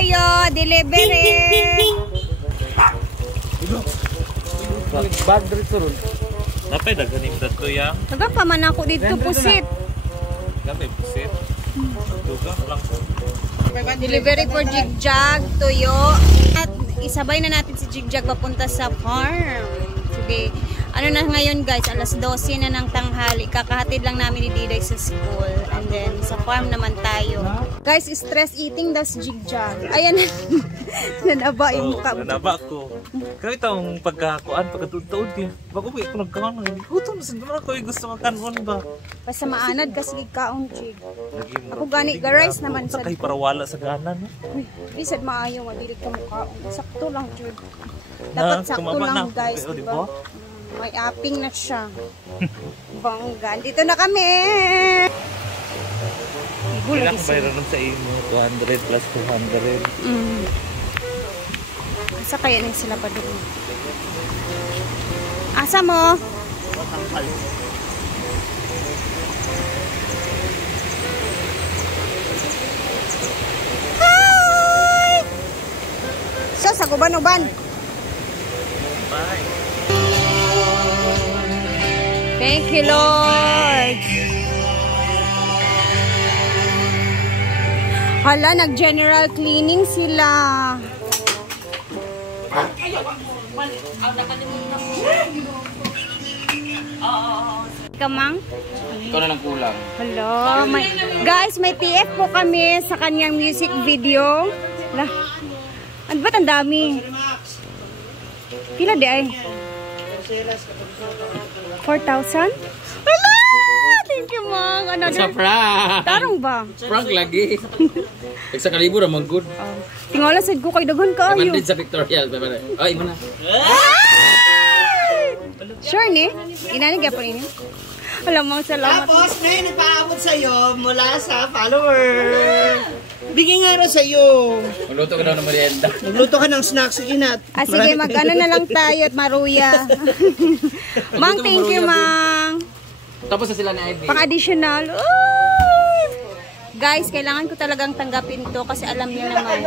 tayo. Delivery. Bag dito ron. Napay daganim dato yang. Nagapaman ako dito pusit. Gamay pusit. Dugang lang. Delivery for Jigjag, Tuyo. At isabay na natin si Jigjag papunta sa farm. Today, ano na ngayon guys, alas 12 na ng tanghali. Kakahatid lang namin ni Diday sa school. And then, sa farm naman tayo. Guys, stress eating daw si Jigjag. Ayan, nanaba yung mukha. Nanaba ko. Kaya itong pagkakuan, pagkatuod-tuod kayo. Bago ba ko nagkaon ng gutom. Siguro ko gusto makanon ba? Basta maanad kasi kaon, Jig. Ako gani, ga-rice naman sa... Sakay para wala sa ganan. Uy, bisad maayo, madilig ka mukhaon. Sakto lang, Jig. Dapat sakto lang, guys, diba? May apping na siya. Bangga. Dito na kami! Kailangan ko bayran sa imo. 200 plus 200. Asa kaya nang sila pa doon? Asa mo? Hi! So, sa guban-uban. Bye. Thank you, Lord. Hala, nag-general cleaning sila. Kamang? Ikaw na lang kulang. Hello. Guys, may TF po kami sa kanyang music video. Hala. Ano ba't ang dami? Pila di ay? 4,000? Hala! Thank you, Mang. Sa prank! Tarong ba? Prank lagi. Sa kalibo naman good. Tingala sad ko kay daghan kaayo. Naman din sa Victorial. Ay, mo na. Sure ni? Inanig po ninyo? Alam mo, salamat. Tapos may nagpaabot sa'yo mula sa follower. Bigyan nga rin sa'yo. Magluto ka daw ng merienda. Magluto ka ng snacks. Sige na. Sige, mag-ano na lang tayo at maruya. Mang, thank you, Mang. Tapos na sila na Ivy. Pang-additional. Guys, kailangan ko talagang tanggapin to kasi alam niyo naman.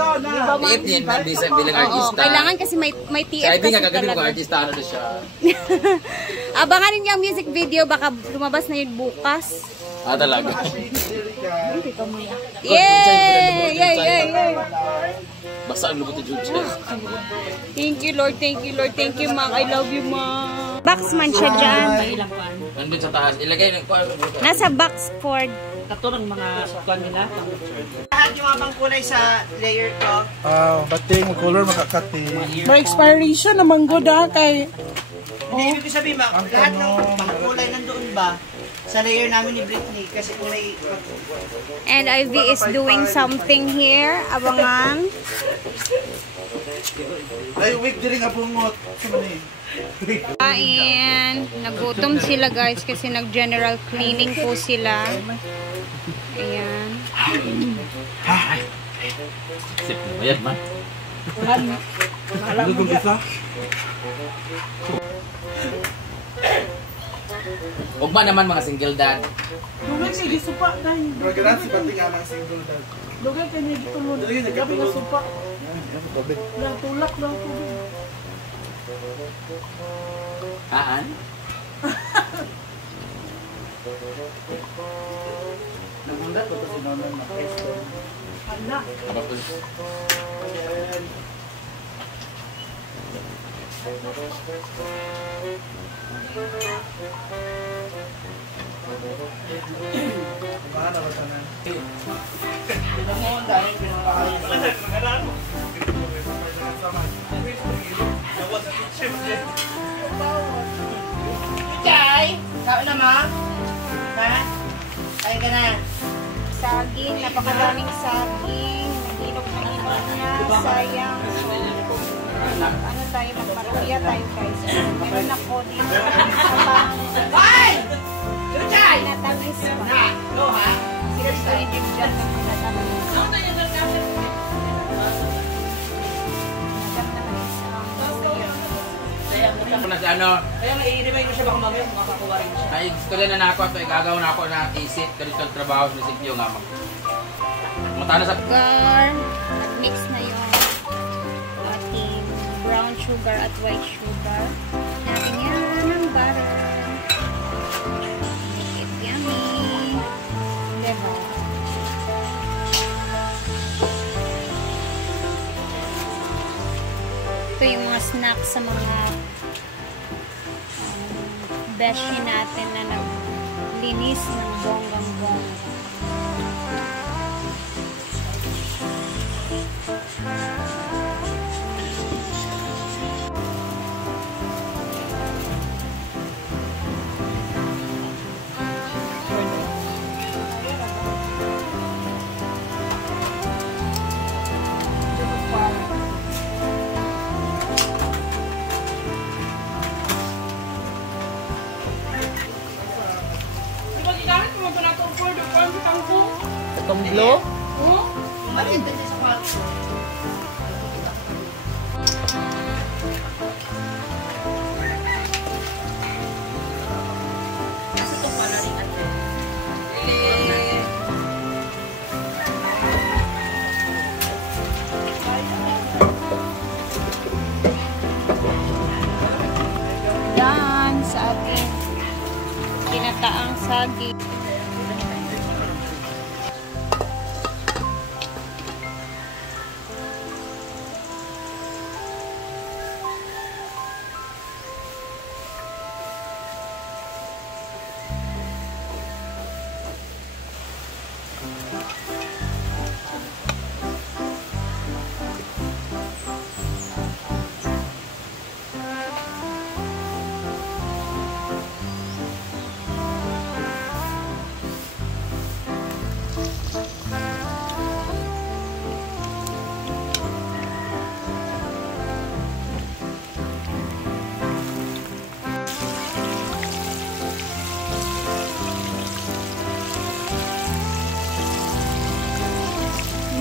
TF din, bilang artista. Kailangan kasi may TF kasi kagabi mo talaga. artista, ano na siya. Abangan ninyo ang music video, baka lumabas na yun bukas. Talaga. Yay! Yay! Basta ang lubot ni Jude. Thank you, Lord. Thank you, Lord. Thank you, Mang. I love you, Mang. Box man siya dyan. Nandun sa taas. Ilagay ng Nasa box, Ford. Katulong mga sukan nila. Lahat yung mga bang kulay sa layer to. Bating color makakati. May expiration naman good kay... Hindi, ibig sabihin ba, lahat ng mga kulay nandoon ba sa layer namin ni Britney kasi kung may... And Ivy is doing something here. Abangan. Ay, wait, diri nga bungot. Kain. Nagutom sila guys kasi nag-general cleaning po sila. Ayan. Sip mo yan, man. Lugong isa? Ugma naman mga single dad. Lugay sige supa na. Magaran si Bating nga ng single dad. Lugay ka niya gitulod. Gabi nga supa. Lang tulak lang tubig. Haan? Nagundat ko si Nonon na pesto. Hala. Tapos Paano ba tanan? Pinamon dahil pinamon. Chay! Kain na ma? Ha? Kain ka na. Saging. Napakadaming saging. Nagilok na sayang. Ano tayo? Magmaruya tayo guys. Meron ako dito. Hoy! Chay! Pinatamis pa. Na! Go ha? Sige, sorry, Jim dyan. Pinatamis. Kaya i-remind ko siya baka mamaya makakakuha rin siya. ay gusto rin na ako ito, igagawa na ako na isip ganito ang trabaho sa sityo nga mag. Matana sa Gar. na-mix na yung ating brown sugar at white sugar. Natin yan ng butter. Make it yummy. Diba? Ito yung mga snacks sa mga beshi natin na naglinis ng bonggang-bongga. Tumblo? Oo. Maliit din sa kwarto. Kasi ito pala rin natin. Yan sa ating kinataang saging.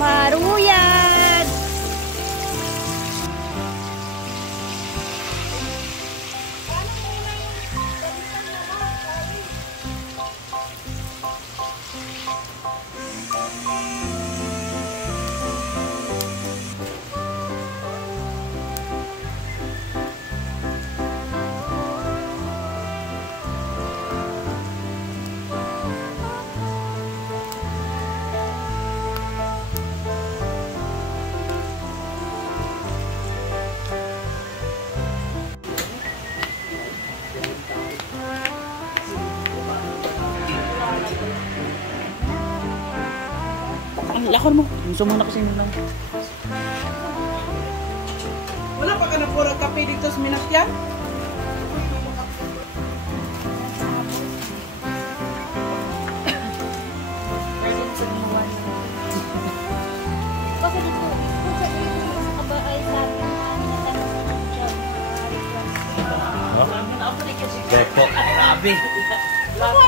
Maruyad! Ang lakar mo. Gusto mo na kasi nung Wala pa ka na puro kape dito sa Minasya? Bakit ito? Kung sa iyo sa kabaay sa akin na Gapo. Grabe.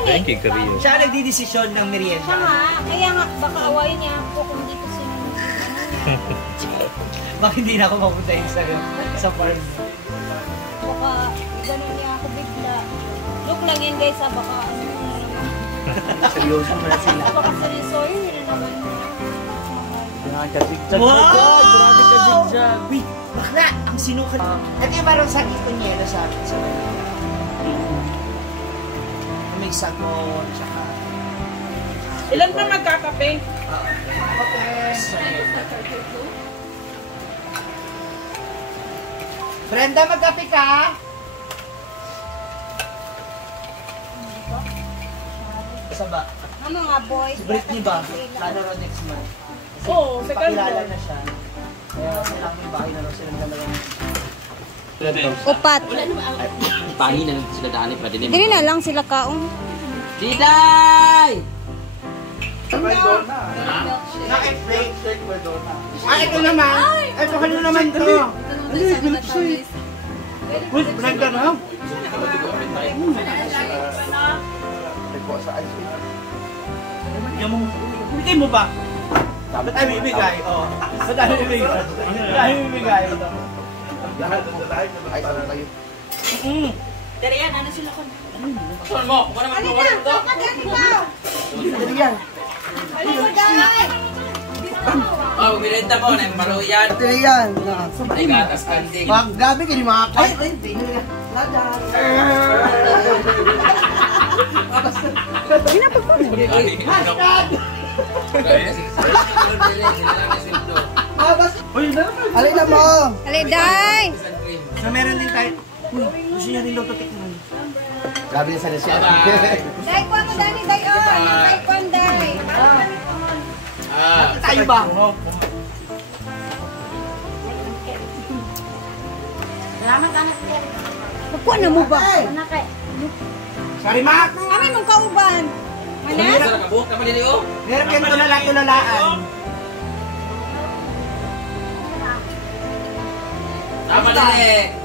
Thank you, Korea. Siya nagdidesisyon ng merienda. siya nga, kaya nga baka awayin niya ako kung dito sinunod. Bakit hindi na ako mapuntahin sa farm? Baka ganun niya ako bigla. Look lang yan guys ha, baka ano na naman. Seryoso mo na sila. Baka seryoso yun na naman. Wow! Grabe ka zigzag. Wait, bakla! Ang sinukal. Ito yung parang sakit ko niya sa akin sa mga. May sagon, tsaka... Ilan pa magkakape? Okay. Brenda, magkape ka? Isa ba? Ang mga boys. Si Britney ba? Plano ro next month. Oo, second Pakilala one. na siya. Kaya sila may bahay na rin silang dalawa. Upat. Pahin na sila daan pa din. Dili na lang sila kaong. Diday! Sabay doon na. Naka-plate. Shake by doon na. Ah, ito naman. Ito ano naman to. Ano yung milkshake? Uy, Brenda na. Nagpo sa ice cream. Yan mo. Bigay mo ba? Ba't ay bibigay? Oo. Ba't ay bibigay? Ba't ay bibigay? Lahat ng dalahin na magpapala kayo. Saan mo? Kung naman mo ito? Ikaw, mirenta mo, na yung baluyan. Ito na yan. Ay, gatas kanding. Wag, gabi ka ni mga Ay, ay, hindi na. Alay na mo. Aliday! So meron din tayo. Uy, gusto niya rin daw ito tikman. Gabi na sana siya. Day, kuha mo dani, day, oh! Day, kuha, day! Tayo ba? Kuha na mo ba? Sorry, Mac. Kami mong kauban. Mana? Sarap ka buhok naman nila, oh. Meron kayo tulala-tulalaan. Tama na eh.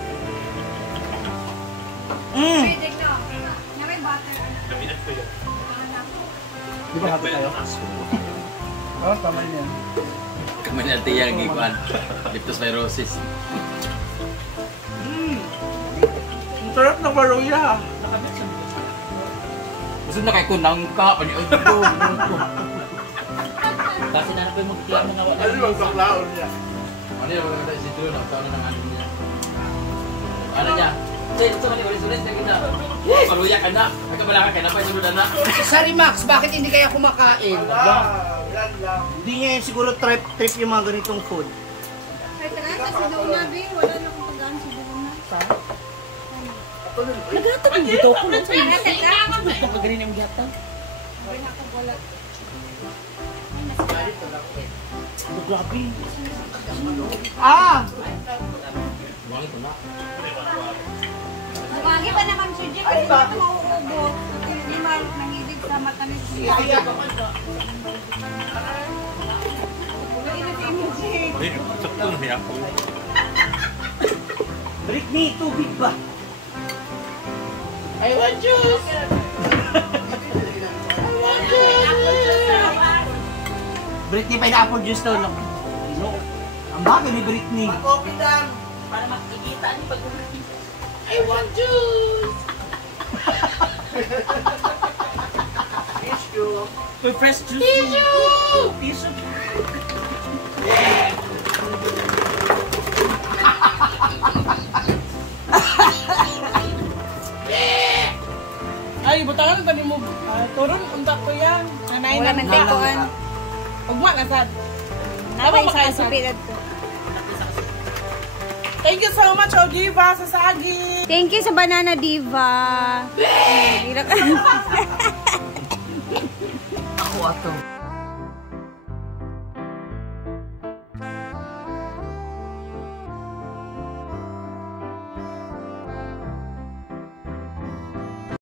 Di ba happy tayo? Oo, tama niyan. Kamay na tiyang gikuan. Leptospirosis. Ang sarap ng baruya. Gusto na kay kunang ka. Paniod ko. Kasi na natin magtiyak mga wala. Ano yung baklaon niya? Ano yung mga si Tuyo na? Ano nang ano niya? Ano niya? Say, sa mga ulit-ulit na kita. Paluya ka na. Nagkabala ka na pa sunod na. Sorry, Max. Bakit hindi kaya kumakain? Hindi niya yun siguro trip yung mga ganitong food. Ay, tara, kasi daw nabi, wala na akong pag-aan sa buong na. Naglatag yung bitaw ko. Nagatag ka? Ito ka ganun yung gata. Grabe. Ah! Lumagi pa naman si Jim, kasi ito mauubos. Hindi nangilig sa matamis siya. Sakto na niya ako. Britney, tubig ba? I want juice! Britney, pineapple juice daw lang. No. Ang bagay ni Britney. I want juice! May fresh juice. Tissue! Tissue. Ay, butangan tadi mo. Turun unta ko yan. Nanay Wala na man tayo kuhan. Ugma na sad. Napay sa supilad ko. Thank you so much, Ogiva, sa sagi. Thank you sa Banana Diva. Ako Ako ato.